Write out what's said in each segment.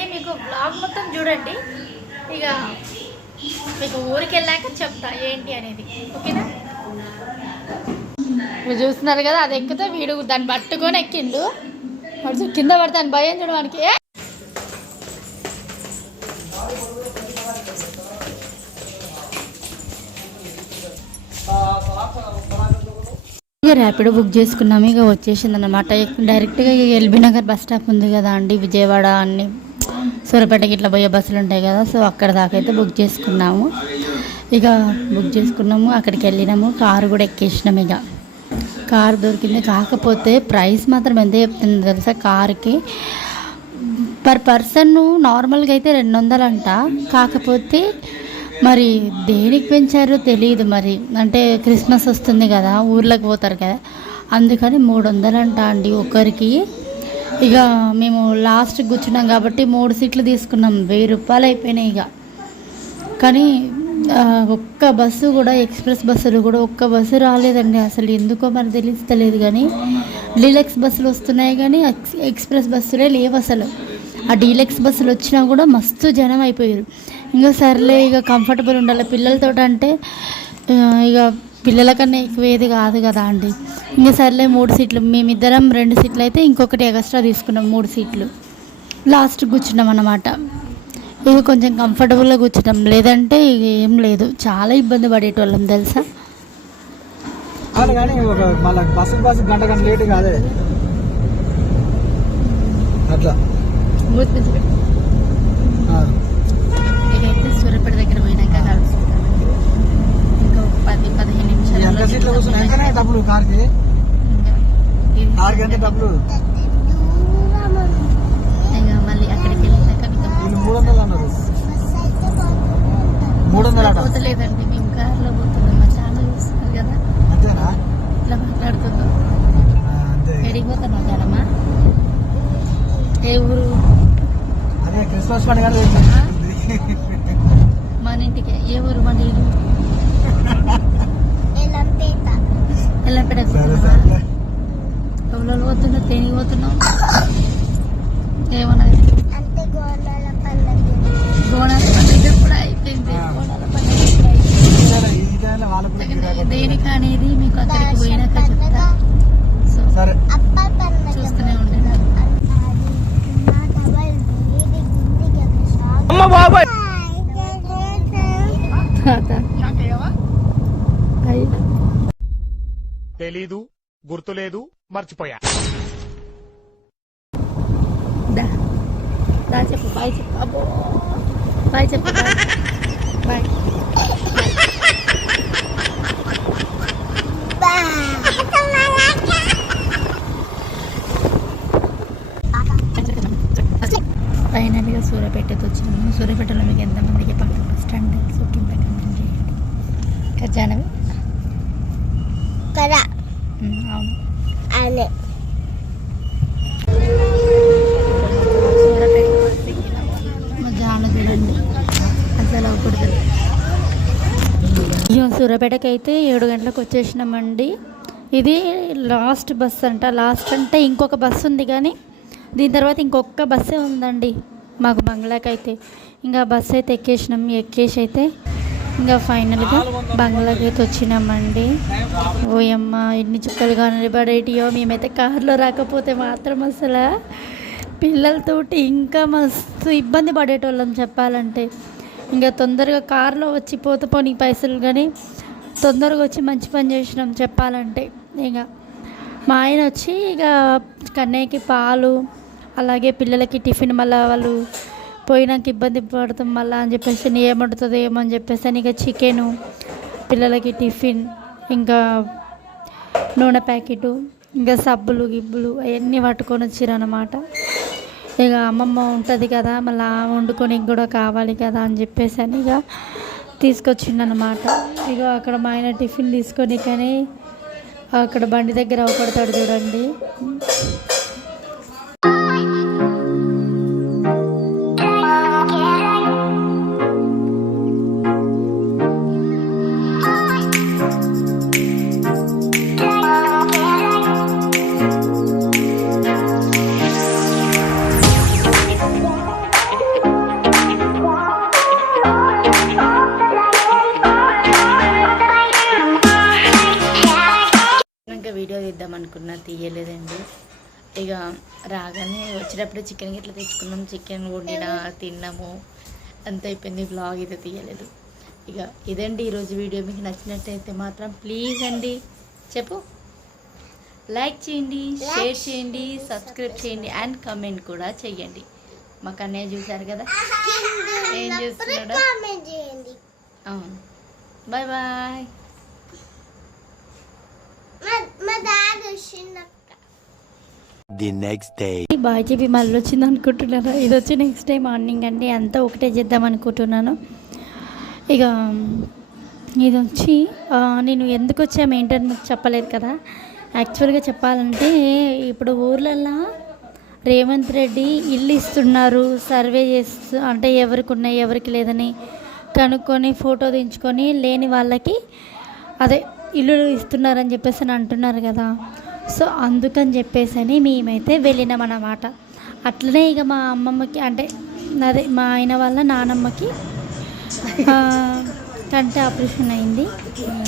ఏంటి మీకు బ్లాగ్ మొత్తం చూడండి. ఇక మీకు ఊరికి వెళ్ళాక చెప్తా ఏంటి అనేది. ఓకేనా? మీరు చూస్తున్నారు కదా అది ఎక్కితే వీడు దాన్ని పట్టుకొని ఎక్కిండు. వాడు కింద పడతాను భయం చూడడానికి ర్యాపిడో బుక్ చేసుకున్నాము. ఇక వచ్చేసింది అనమాట డైరెక్ట్గా ఎల్బీ నగర్ బస్ స్టాప్ ఉంది కదా అండి విజయవాడ అన్ని. సూర్యపేటకి ఇట్లా పోయే బస్సులు ఉంటాయి కదా సో అక్కడ దాకా అయితే బుక్ చేసుకున్నాము. ఇక బుక్ చేసుకున్నాము అక్కడికి వెళ్ళినాము కారు కూడా ఎక్కేసినాము ఇక. కారు దొరికింది కాకపోతే ప్రైస్ మాత్రం ఎంత చెప్తుంది తెలుసా? కారుకి పర్ పర్సన్ నార్మల్గా అయితే రెండు వందలు అంట. కాకపోతే మరి దేనికి పెంచారో తెలియదు మరి. అంటే క్రిస్మస్ వస్తుంది కదా ఊర్లోకి పోతారు కదా. అందుకని మూడు వందలు అండి ఒకరికి. ఇక మేము లాస్ట్ కూర్చున్నాం కాబట్టి మూడు సీట్లు తీసుకున్నాం. వెయ్యి రూపాయలు అయిపోయినాయి ఇక. కానీ ఒక్క బస్సు కూడా ఎక్స్ప్రెస్ బస్సులు కూడా ఒక్క బస్సు రాలేదండి. అసలు ఎందుకో మరి తెలుస్తలేదు కానీ డీలక్స్ బస్సులు వస్తున్నాయి కానీ ఎక్స్ప్రెస్ బస్సులే లేవు అసలు. ఆ డీలక్స్ బస్సులు వచ్చినా కూడా మస్తు జనం అయిపోయారు. ఇంకా సర్లే ఇక కంఫర్టబుల్ ఉండాలి. పిల్లలతో అంటే ఇక పిల్లల కన్నా ఎక్కువ ఏది కాదు కదా అండి. ఇంకా సర్లే మూడు సీట్లు. మేమిద్దరం రెండు సీట్లు అయితే ఇంకొకటి ఎక్స్ట్రా తీసుకున్నాం మూడు సీట్లు. లాస్ట్ కూర్చున్నాం అన్నమాట. ఇక కొంచెం కంఫర్టబుల్గా కూర్చున్నాం. లేదంటే ఇక ఏం లేదు. చాలా ఇబ్బంది పడేటోళ్ళం తెలుసా? అవును కానీ ఒక మళ్ళీ బస్సు బస్సు గంట గంట లేట్ కాదే అట్లా ఆ. ఇదైతే సూర్యపేట దగ్గర పోయినాక కలుసుకుంటామండి ఇంకా ఒక పది పదిహేను ఈ ఎంత సీట్లో కూర్చున్నా ఎంతనే డబ్బులు కార్కి. కార్కి ఎంత డబ్బులు. మూడు వందలు అన్నారు. మూడు వందలు అట అంతేనా? ఏ ఊరు? అదే క్రిస్మస్ పండుగ మన ఇంటికి ఏ ఊరు మన ఇల్లు సరే సరే. ఎవరు పోతున్నావు దేనికి పోతున్నావు ఏమన్నా బోనాల పండుగ కూడా అయిపోయింది. బోనాల పండుగ దేనికి అనేది మీకు అక్కడికి పోయినాక చెప్తా. సో చూస్తూనే ఉండండి అమ్మ బాబాయ్. తెలీదు గుర్తులేదు మర్చిపోయా. దా దా చెప్పు బాయ్ చెప్పు అబ్బో. బాయ్ చెప్పు బాయ్. బాయ్. ఫైనల్గా సూర్యాపేటకి వచ్చినాము. సూర్యాపేటలో మీకు ఎంతమందికి పక్కన బస్ స్టాండ్ తెలుసు కింద కమెంట్ చేయండి ఖజానవి కదా. అవును. చూడండి. అసలు అవ్వకూడదు. ఇక సూర్యాపేటకి అయితే ఏడు గంటలకు వచ్చేసినామండి. ఇది లాస్ట్ బస్ అంట. లాస్ట్ అంటే ఇంకొక బస్సు ఉంది కానీ దీని తర్వాత ఇంకొక బస్సే ఉందండి. మాకు బంగ్లాకి అయితే ఇంకా బస్సు అయితే ఎక్కేసినాం. ఎక్కేసి అయితే ఇంకా ఫైనల్గా బంగ్లాకి అయితే వచ్చినామండి. ఓయమ్మ ఎన్ని చుక్కలు కనబడేటియో మేమైతే కారులో రాకపోతే మాత్రం అసలు పిల్లలతోటి ఇంకా మస్తు ఇబ్బంది పడేటోళ్ళం చెప్పాలంటే. ఇంకా తొందరగా కారులో వచ్చి పోత పోనీ పైసలు కానీ తొందరగా వచ్చి మంచి పని చేసినాం చెప్పాలంటే. ఇక మా ఆయన వచ్చి ఇక కన్నయ్యకి పాలు అలాగే పిల్లలకి టిఫిన్ మళ్ళీ వాళ్ళు పోయినాక ఇబ్బంది పడతాం మళ్ళీ అని చెప్పేసి నీ ఏమంటుందో ఏమో అని చెప్పేసి అని ఇక చికెను పిల్లలకి టిఫిన్ ఇంకా నూనె ప్యాకెటు ఇంకా సబ్బులు గిబ్బులు అవన్నీ పట్టుకొని వచ్చిరన్నమాట. ఇక అమ్మమ్మ ఉంటుంది కదా మళ్ళీ వండుకొని కూడా కావాలి కదా అని చెప్పేసి అని ఇక తీసుకొచ్చిండనమాట ఇక అక్కడ మా ఆయన టిఫిన్ తీసుకొని కానీ అక్కడ బండి దగ్గర అవపడతాడు చూడండి. ఇక రాగానే వచ్చేటప్పుడు చికెన్ గిట్ల తెచ్చుకున్నాం. చికెన్ వండిన తిన్నాము. అంత అయిపోయింది. బ్లాగ్ అయితే తీయలేదు. ఇక ఇదండి ఈరోజు వీడియో. మీకు నచ్చినట్టయితే మాత్రం ప్లీజ్ అండి చెప్పు. లైక్ చేయండి షేర్ చేయండి సబ్స్క్రైబ్ చేయండి అండ్ కమెంట్ కూడా చేయండి మా కన్నయ్య చూశారు కదా? ఏం చేస్తున్నాడు? అవును. Bye bye. మా daddy the next day bye చెప్పి మళ్ళీ వచ్చింది అనుకుంటున్నాను ఇది వచ్చి నెక్స్ట్ టైం మార్నింగ్ అండి. అంతా ఒకటే చేద్దాం అనుకుంటున్నాను. ఇక ఇది వచ్చి నేను ఎందుకు వచ్చాము ఏంటని చెప్పలేదు కదా. యాక్చువల్గా చెప్పాలంటే ఇప్పుడు ఊర్లల్లో రేవంత్ రెడ్డి ఇల్లు ఇస్తున్నారు. సర్వే చేస్తూ అంటే ఎవరికి ఉన్నాయి ఎవరికి లేదని కనుక్కొని ఫోటో దించుకొని లేని వాళ్ళకి అదే ఇల్లు ఇస్తున్నారని చెప్పేసి అని అంటున్నారు కదా. సో అందుకని చెప్పేసి అని మేమైతే వెళ్ళినామన్నమాట. అట్లనే ఇక మా అమ్మమ్మకి అంటే అదే మా ఆయన వాళ్ళ నానమ్మకి కంటే కంటి ఆపరేషన్ అయింది.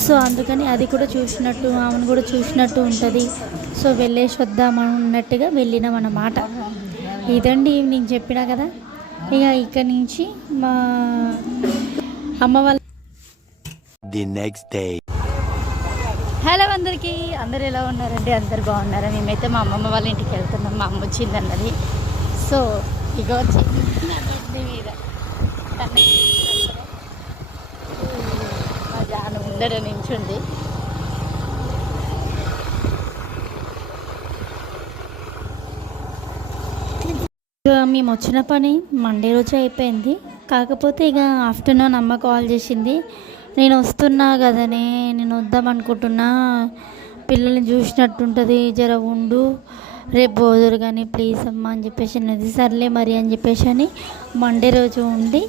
సో అందుకని అది కూడా చూసినట్టు ఆమెను కూడా చూసినట్టు ఉంటుంది. సో వెళ్ళేసి వద్దామని అన్నట్టుగా వెళ్ళినాం అన్నమాట ఇదండి నేను చెప్పినా కదా. ఇక ఇక్కడ నుంచి మా అమ్మ వాళ్ళ ది నెక్స్ట్ డే హలో అందరికీ. అందరు ఎలా ఉన్నారండి? అందరు బాగున్నారా? మేమైతే మా అమ్మమ్మ వాళ్ళ ఇంటికి వెళ్తున్నాం. మా అమ్మ వచ్చింది అన్నది సో ఇక వచ్చి మీద. మా జాను ముందర నించుంది. ఇక మేము వచ్చిన పని మండే రోజు అయిపోయింది. కాకపోతే ఇక ఆఫ్టర్నూన్ అమ్మ కాల్ చేసింది. నేను వస్తున్నా కదనే నేను వద్దాం అనుకుంటున్నా. పిల్లల్ని చూసినట్టుంటుంది జర ఉండు. రేపు పోదురు కానీ ప్లీజ్ అమ్మ అని చెప్పేసి అన్నది. సర్లే మరి అని చెప్పేసి అని మండే రోజు ఉండి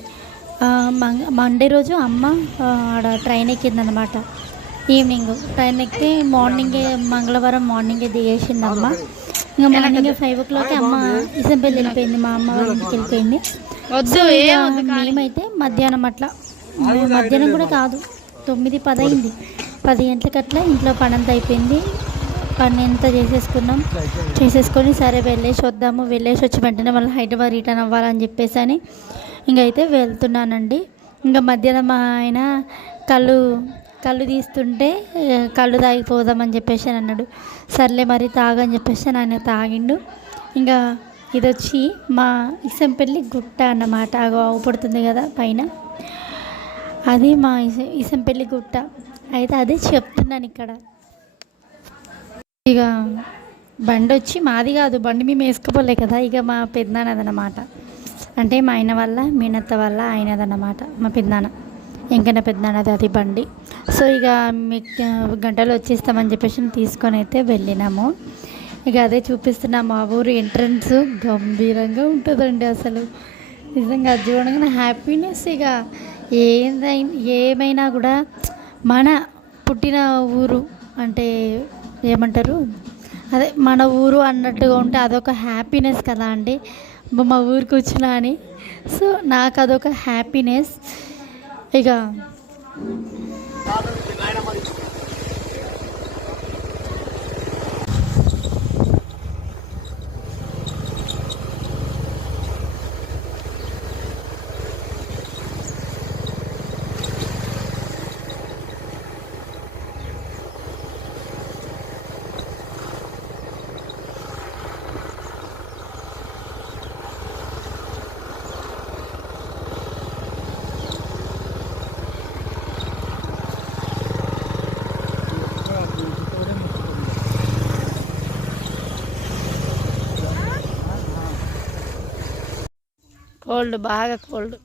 మండే రోజు అమ్మ ఆడ ట్రైన్ ఎక్కిందనమాట ఈవినింగ్. ట్రైన్ ఎక్కితే మార్నింగే మంగళవారం మార్నింగే దిగేసింది అమ్మ ఇంకా మార్నింగ్ ఫైవ్ ఓ క్లాక్ అమ్మ ఇసంపల్లి వెళ్ళిపోయింది మా అమ్మ వాళ్ళ ఇంటికి వెళ్ళిపోయింది. మేమైతే మధ్యాహ్నం అట్లా మధ్యాహ్నం కూడా కాదు. తొమ్మిది పది అయింది పది గంటలకు అట్లా ఇంట్లో పని అంతా అయిపోయింది. పని అంతా చేసేసుకున్నాం. చేసేసుకొని సరే వెళ్ళేసి వద్దాము. వెళ్ళేసి వచ్చి వెంటనే మళ్ళీ హైదరాబాద్ రిటర్న్ అవ్వాలని చెప్పేసి అని ఇంకైతే వెళ్తున్నానండి. ఇంకా మధ్యాహ్నం మా ఆయన కళ్ళు కళ్ళు తీస్తుంటే "ఏ, కళ్ళు తాగిపోదామని చెప్పేసి అని అన్నాడు. సర్లే మరి తాగని చెప్పేసి అని ఆయన తాగిండు. ఇంకా ఇది వచ్చి మా ఇసంపల్లి గుట్ట అన్నమాట. ఆగో అవుపడుతుంది కదా పైన. అది మా ఇస ఇసంపల్లి గుట్ట. అయితే అదే చెప్తున్నాను ఇక్కడ. ఇక బండి వచ్చి మాది కాదు బండి మేము వేసుకోపోలే కదా ఇక మా పెద్దనాన్నదన్నమాట. అంటే మా ఆయన వల్ల మీనత్త వల్ల ఆయనదన్నమాట మా పెద్దనాన్న ఇంకన్నా పెద్దనాన్నది అది బండి. సో ఇక మీకు గంటలో వచ్చేస్తామని చెప్పేసి తీసుకొని అయితే వెళ్ళినాము. ఇక అదే చూపిస్తున్నా మా ఊరు ఎంట్రన్స్. గంభీరంగా ఉంటుందండి అసలు. నిజంగా అది చూడగానే హ్యాపీనెస్ ఇక ఏదై ఏమైనా కూడా మన పుట్టిన ఊరు అంటే ఏమంటారు? అదే మన ఊరు అన్నట్టుగా ఉంటే అదొక హ్యాపీనెస్ కదా అండి. మా ఊరికి వచ్చినా అని. సో నాకు అదొక హ్యాపీనెస్ ఇక కోల్డ్ బాగా కోల్డ్.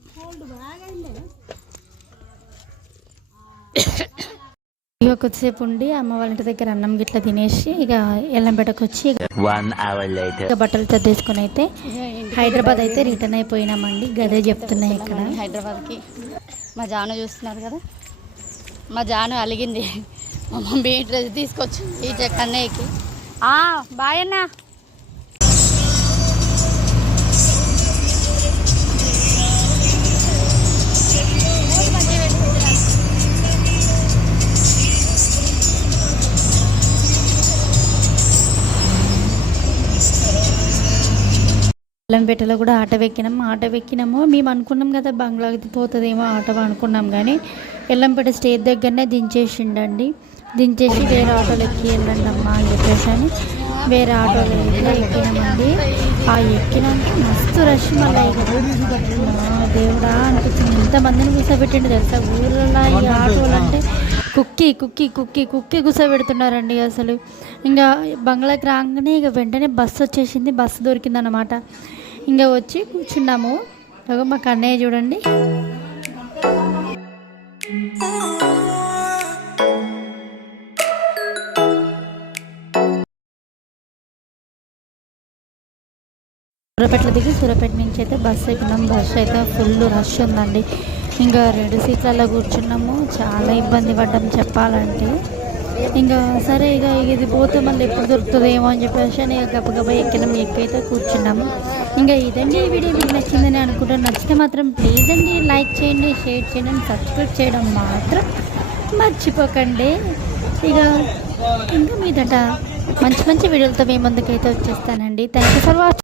ఇక కొద్దిసేపు ఉండి అమ్మ వాళ్ళ ఇంటి దగ్గర అన్నం గిట్ల తినేసి ఇక ఎల్లంపేటకు వచ్చి ఇక బట్టలు సర్దేసుకొని అయితే హైదరాబాద్ అయితే రిటర్న్ అయిపోయినామండి. గదే చెప్తున్నాయి ఇక్కడ. హైదరాబాద్కి. మా జాను చూస్తున్నారు కదా? మా జాను అలిగింది. మా మమ్మీ డ్రెస్ తీసుకొచ్చింది ఈ కన్నయ్యకి బాయ్ అన్న. ఎల్లంపేటలో కూడా ఆటో ఎక్కినాం ఆటో ఎక్కినాము మేము అనుకున్నాం కదా బంగ్లాకి పోతుందేమో ఆటో అనుకున్నాం కానీ ఎల్లంపేట స్టేజ్ దగ్గరనే దించేసిండండి. దించేసి వేరే ఆటోలో ఎక్కి వెళ్ళండి అమ్మా అని చెప్పేసి అని వేరే ఆటోలో ఎక్కినామండి. ఆ ఎక్కినాక మస్తు రష్ మళ్ళీ దేవుడా అనిపించింది. ఎంతమందిని కూర్చోబెట్టిండు తెలుసా? ఊళ్ళో ఈ ఆటోలు అంటే కుక్కి కుక్కి కుక్కి కుక్కి కూర్చోబెడుతున్నారండి అసలు. ఇంకా బంగ్లాకి రాగానే ఇక వెంటనే బస్సు వచ్చేసింది. బస్సు దొరికిందన్నమాట. ఇంకా వచ్చి కూర్చున్నాము. ఇగో మా కన్నయ్య చూడండి. సూరపేటలో దిగి సూరపేట నుంచి అయితే బస్సు ఎక్కినాం. బస్సు అయితే ఫుల్ రష్ ఉందండి. ఇంకా రెండు సీట్లలో కూర్చున్నాము. చాలా ఇబ్బంది పడ్డాం చెప్పాలంటే. ఇంకా సరే ఇక ఇది పోతే మళ్ళీ ఎప్పుడు దొరుకుతుందేమో అని చెప్పేసి ఇక గబగబా ఎక్కినాం. ఎక్కైతే కూర్చున్నాము. ఇంకా ఇదండి ఈ వీడియో మీకు నచ్చిందని అనుకుంటాను నచ్చితే మాత్రం ప్లీజ్ అండి లైక్ చేయండి షేర్ చేయండి సబ్స్క్రైబ్ చేయడం మాత్రం మర్చిపోకండి. ఇక ఇంకా మీదట మంచి మంచి వీడియోలతో మేము ముందుకైతే వచ్చేస్తానండి. Thank you for watching